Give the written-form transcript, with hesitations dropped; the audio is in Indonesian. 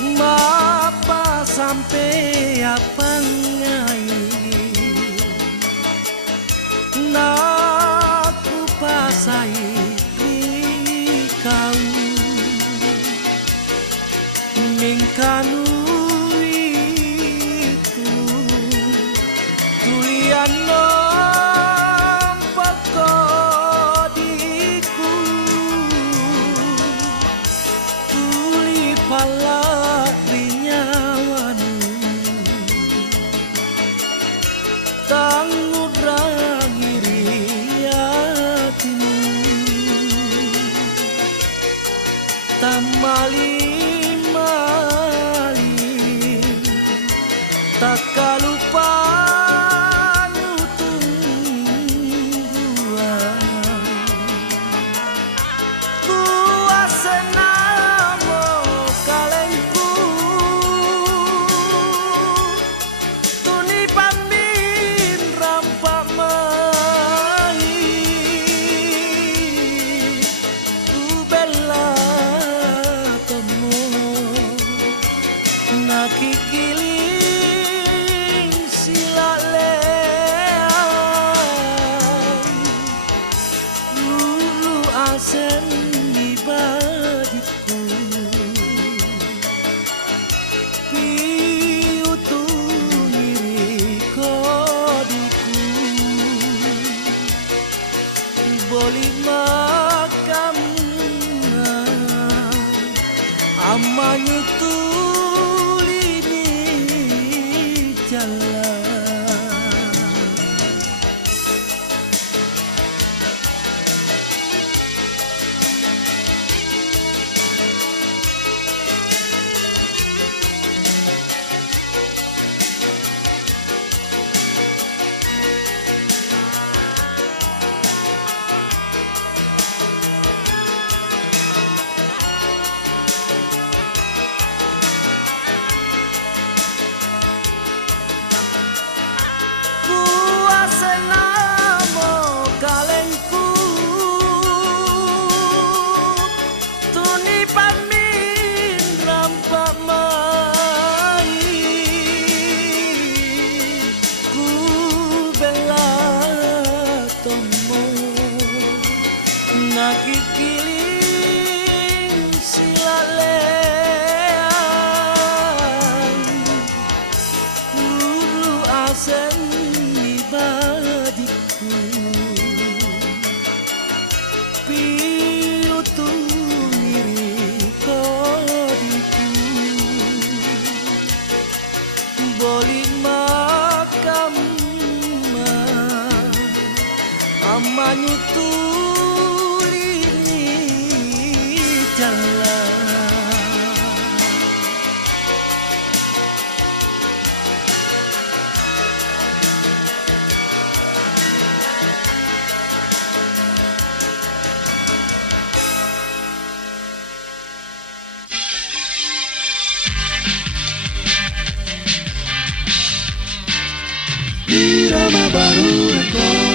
Mapa sampai apa ngai Naku pasai di kau Mingkanu itu tulian poko diku Tuli pala Mali tak lupa nutungguan kuasa namo kalengku tuni pamin rampak mai ku bela nakikiling silalean lulu asen di badiku piutu ngiri kodiku boleh makam amanya tu nakikiling silalean lulu asen di badiku piutu ngiri kodiku boleh makam amanya Irama baru rekor